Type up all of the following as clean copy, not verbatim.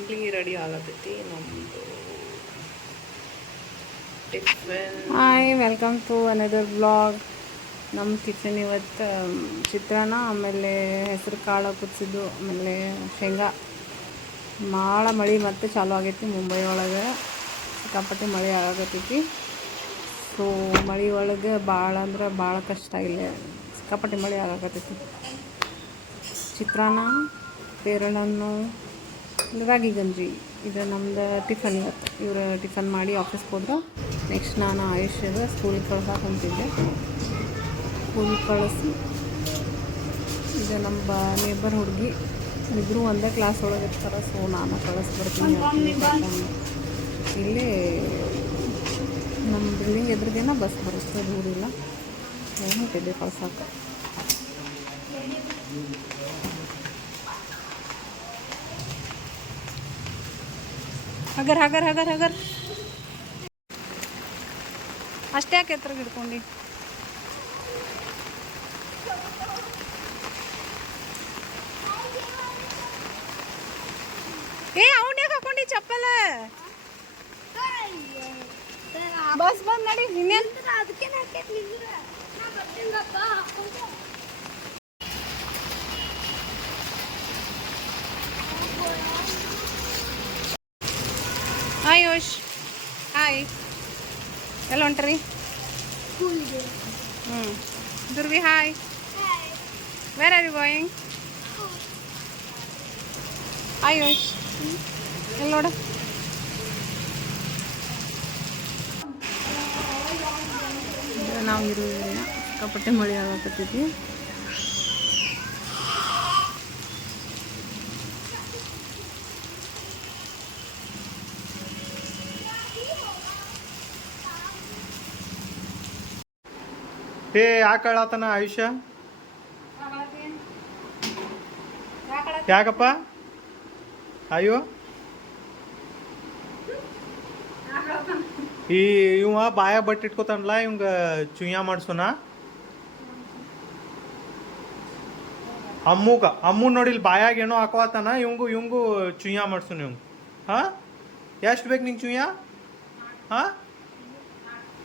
ಇಲ್ಲಿ ರೆಡಿ ಆಗತೈತಿ ನಮ್ಮದು tiffin. Hi, welcome to another vlog. ನಮ್ಮ ಟಿಫನ್ ಇವತ್ತು ಚಿತ್ರಾನ್ನ, ಆಮೇಲೆ ಹೆಸರು ಕಾಳು ಕುದಿಸಿದ್ದು, ಆಮೇಲೆ ಶೇಂಗಾ. ಭಾಳ ಮಳೆ ಮತ್ತೆ ಚಾಲು ಆಗೈತಿ ಮುಂಬೈ ಒಳಗೆ. ಸಿಕ್ಕಾಪಟ್ಟೆ ಮಳೆ ಆಗತೈತಿ. ಸೊ ಮಳೆ ಒಳಗೆ ಭಾಳ ಅಂದ್ರೆ ಭಾಳ ಕಷ್ಟ. ಇಲ್ಲೇ ಸಿಕ್ಕಾಪಟ್ಟೆ ಮಳೆ ಆಗತೈತಿ. ಚಿತ್ರಾನ್ನ, ಪೇರಳನ್ನು, ರಾಗಿ ಗಂಜಿ ಇದು ನಮ್ದು ಟಿಫನ್ ಇವತ್ತು. ಇವರು ಟಿಫನ್ ಮಾಡಿ ಆಫೀಸ್ಗೆ ಹೋದ್ರು. ನೆಕ್ಸ್ಟ್ ನಾನು ಆಯುಷ್ಯದ ಸ್ಕೂಲಿಗೆ ಕಳ್ಸಕ್ಕೆ ಹೊಂಟಿದ್ದೆ. ಸ್ಕೂಲಿಗೆ ಕಳಿಸಿ ಇದು ನಮ್ಮ ನೇಬರ್ ಹುಡುಗಿ ಇಬ್ಬರು ಒಂದೇ ಕ್ಲಾಸ್ ಒಳಗೆ ಇರ್ತಾರೆ. ಸೊ ನಾನು ಕಳಿಸ್ಬಿಡ್ತೀನಿ. ಇಲ್ಲಿ ನಮ್ಮ ಬಿಲ್ಡಿಂಗ್ ಎದುರಿಗೇನ ಬಸ್ ಬರುತ್ತೆ, ದೂರಿಲ್ಲ. ಹೊಂಟಿದ್ದೆ ಕಳ್ಸಕ್ಕೆ. ಹಗರ್ ಹಗರ್ ಹಗರ್ ಹಗರ್ ಅಷ್ಟೇ ಯಾಕೆ ಎತ್ತರಗೆ ಹಿಡ್ಕೊಂಡು ಅವನ್ ಯಾಕೆ ಹಾಕೊಂಡಿ ಚಪ್ಪಲ? ಬಸ್ ಬಂದ್ ನಡಿ. ಇನ್ನೇನು ಹಾಯ್ ಯೋಶ್. ಹಾಯ್, ಎಲ್ಲ ಹೊಂಟ್ರಿ? Durvi hi. Where are you going? Hi Yosh. ಎಲ್ಲ ನೋಡ. ನಾವು ಇರೋದಿಲ್ಲ, ಸಿಕ್ಕಾಪಟ್ಟೆ ಮಳೆ ಆಗಕತ್ತೈತಿ. ಯಾಕೆ ಹೇಳತ್ತನ ಆಯುಷ್ಯ? ಯಾಕಪ್ಪ? ಅಯ್ಯೋ, ಇವ ಬಾಯ ಬಟ್ ಇಟ್ಕೋತಾನಲ್ಲ, ಇವಂಗ ಚುಯ್ಯ ಮಾಡ್ಸೋಣ. ಅಮ್ಮು ನೋಡಿಲ್ ಬಾಯಾಗ ಏನೋ ಹಾಕೋತಾನ. ಇವಂಗು ಚುಯ್ಯ ಮಾಡ್ಸೋಣ. ಇವಂಗ ಎಷ್ಟು ಬೇಕು ನಿಂಗೆ ಚುಯ್ಯ?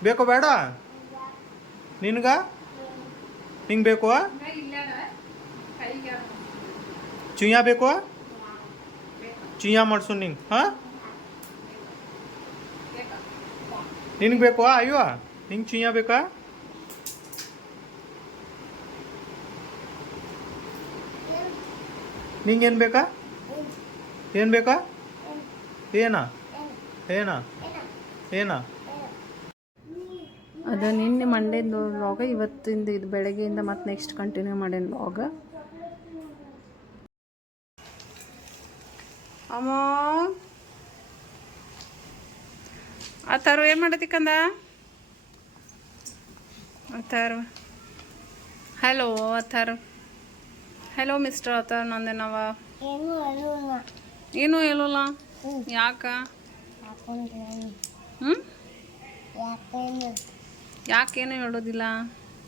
ಬೇಕೋ ಬೇಡ ನಿನ್ಗ? ಹಿಂಗೆ ಬೇಕು? ಚುಯ್ಯ ಬೇಕು? ಚುಯ್ಯ ಮಾಡ್ಸು ನಿಂಗೆ. ನಿನ್ಗೆ ಬೇಕು? ಅಯ್ಯೋ, ನಿಂಗೆ ಚುಯ್ಯ ಬೇಕಾ? ನಿಂಗೇನು ಬೇಕಾ? ಏನು ಬೇಕಾ? ಏನಾ ಏನಾ ಏನಾ? ಅದು ನಿನ್ನೆ ಮಂಡೇದು ವ್ಲಾಗ, ಇವತ್ತಿಂದ ಇದು ಬೆಳಗ್ಗೆಯಿಂದ ಮತ್ತೆ ನೆಕ್ಸ್ಟ್ ಕಂಟಿನ್ಯೂ ಮಾಡೇನು ವ್ಲಾಗ. ಅಮ್ಮ ಅಥರು ಏನು ಮಾಡತಿ ಕಂದ? Athar hello. Athar hello mister Athar. ನಂದೇನವ ಏನು ಹೇಳೋಲ್ಲ? ಯಾಕ? ಯಾಕೇನು ಹೇಳೋದಿಲ್ಲ?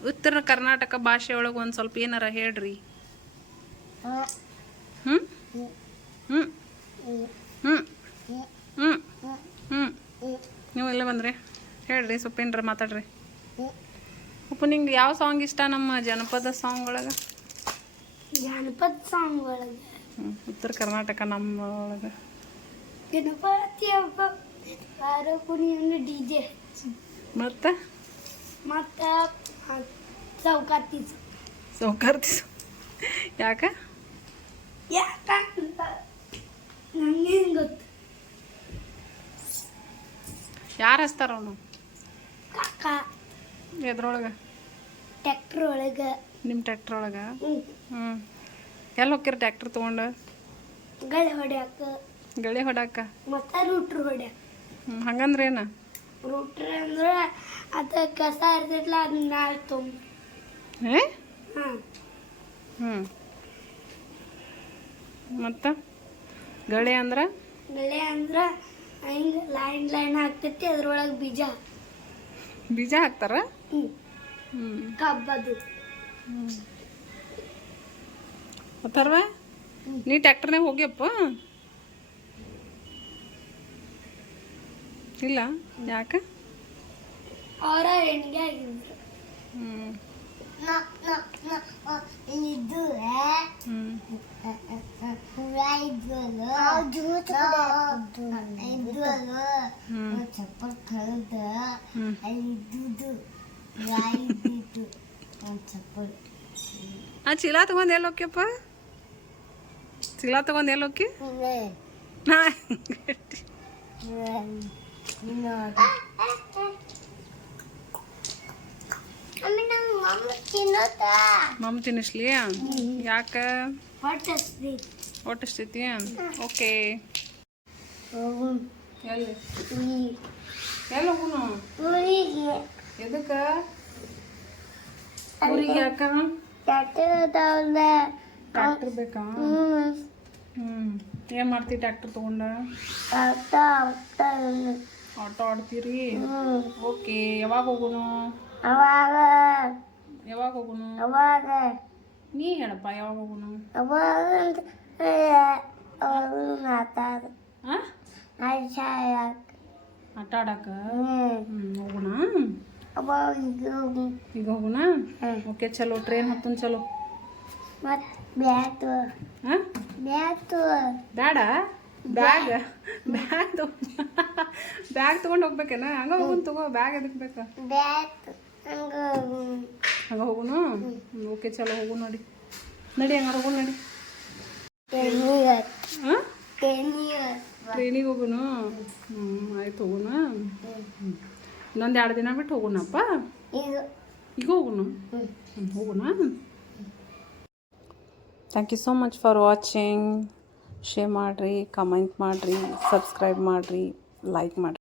ಉತ್ತರ ಕರ್ನಾಟಕ ಭಾಷೆ ಒಳಗೆ ಒಂದು ಸ್ವಲ್ಪ ಏನಾರ ಹೇಳ್ರಿ. ಹ್ಞೂ ಹ್ಞೂ ಹ್ಞೂ ಹ್ಞೂ ಹ್ಞೂ ನೀವು ಎಲ್ಲ ಬಂದ್ರಿ ಹೇಳ್ರಿ, ಸ್ವಲ್ಪ ಏನಾರ ಮಾತಾಡ್ರಿ. ಉಪ್ಪು, ನಿಂಗೆ ಯಾವ ಸಾಂಗ್ ಇಷ್ಟ ನಮ್ಮ ಜನಪದ ಸಾಂಗ್ ಒಳಗೆ? ಜನಪದ ಸಾಂಗ್ ಒಳಗೆ ಉತ್ತರ ಕರ್ನಾಟಕ ನಮ್ಮ ಒಳಗೆ ಗಣಪತಿ ಹಬ್ಬ ಕುಣಿಯನ್ನು DJ ಮತ್ತು ಸೌಕಾರ್ತಿ. ಯಾಕ ಯಾಕಂತ ನಂಗೇನು ಗೊತ್ತು. ಯಾರು ಹಚ್ತಾರ ಅವನು? ಕಾಕ ಎದ್ರೊಳಗೆ? ಟ್ಯಾಕ್ಟ್ರ್ ಒಳಗೆ. ನಿಮ್ಮ ಟ್ಯಾಕ್ಟ್ರ್ ಒಳಗೆ? ಎಲ್ಲಿ ಹೋಗ್ತೀರ ಟ್ಯಾಕ್ಟ್ರ್ ತೊಗೊಂಡು? ಗಳೆ ಹೊಡ್ಯಾಕ ಮತ್ತು ರೂಟ್ರ್ ಹೊಡ್ಯಾಕ. ಹಂಗಂದ್ರೆ ಏನು? ರೂಟ್ರ್ ಅಂದ್ರೆ ಅದು ಕಸ ಇರ್ತೈತಲ್ಲ, ಅದನ್ನ ನಾಳೆ ತೊಗೊಂಡು. ಮತ್ತು ಗಳೆ ಅಂದ್ರೆ? ಗಳೆ ಅಂದ್ರೆ ಹಿಂಗೆ ಲೈನ್ ಹಾಕ್ತೈತಿ, ಅದ್ರೊಳಗೆ ಬೀಜ ಹಾಕ್ತಾರ. ಕಬ್ಬದು. ಅಥರ್ವ, ನೀ ಟ್ಯಾಕ್ಟರ್ನಾಗ ಹೋಗ್ಯಪ್ಪ? ಇಲ್ಲ ಯಾಕೆ ಅವರ ಹೆಣ್ಣಿಗೆ ಆಗಿದ್ರು ಹ್ಞೂ ಇದು ಚಪ್ಪಲ್ ಕಳೆದ ಇದು ಚಪ್ಪಲ್ ಆ ಚೀಲ ತೊಗೊಂಡು ಎಲ್ಲಿ ಹೋಗ್ಯಪ್ಪ ಚೀಲ ತೊಗೊಂಡು ಎಲ್ಲಿ ಹೋಗಿ ಮಮ್ಮ ತಿನ್ನಿಸ್ಲಿ ಯಾಕೆ ಹೊಟ್ಟೆಸ್ತೈತಿ ಓಕೆ ಎಲ್ಲಿ ಎಲ್ಲಿ ಹೋಗುನು ಎದಕ್ಕೆ ಊರಿಗೆ ಯಾಕ ಟ್ಯಾಕ್ಟರ್ ಬೇಕಾ ಹ್ಞೂ ಏನು ಮಾಡ್ತೀವಿ ಟ್ಯಾಕ್ಟರ್ ತೊಗೊಂಡ ಆಟೋ ಆಡ್ತೀರಿ ಓಕೆ ಯಾವಾಗ ಹೋಗುನು ಯಾವಾಗ ಹೋಗುನು ನೀ ಹೇಳಪ್ಪ ಯಾವಾಗ ಹೋಗುನು ಆಟ ಆಡಕ ಹೋಗುಣ ಈಗ ಹೋಗುಣ ಓಕೆ ಚಲೋ ಟ್ರೈನ್ ಹತ್ತುನ್ ಚಲೋ ಹಾಂ ಬೇಡ ಬ್ಯಾಗ್ ತೊಗೊಂಡು ಹೋಗ್ಬೇಕೇನ ಹಂಗೆ ಹೋಗುನ್ ತಗೋ ಬ್ಯಾಗ್ ಎದಕ್ಕೆ ಬೇಕಾ ಹಂಗೆ ಹೋಗುನು ಓಕೆ ಚಲೋ ಹೋಗು ನೋಡಿ ನಡಿ ಹಂಗಾರ ಹೋಗು ನಡಿ ಹಾಂ ಟ್ರೈನಿಗೆ ಹೋಗುನು ಆಯ್ತು ಹೋಗುನ ಇನ್ನೊಂದು 2 ದಿನ ಬಿಟ್ಟು ಹೋಗುನಪ್ಪ ಈಗ ಹೋಗುನು ಹೋಗುನ thank you so much for watching share ಮಾಡಿರಿ ಕಮೆಂಟ್ ಮಾಡಿರಿ ಸಬ್ಸ್ಕ್ರೈಬ್ ಮಾಡಿರಿ ಲೈಕ್ ಮಾಡಿರಿ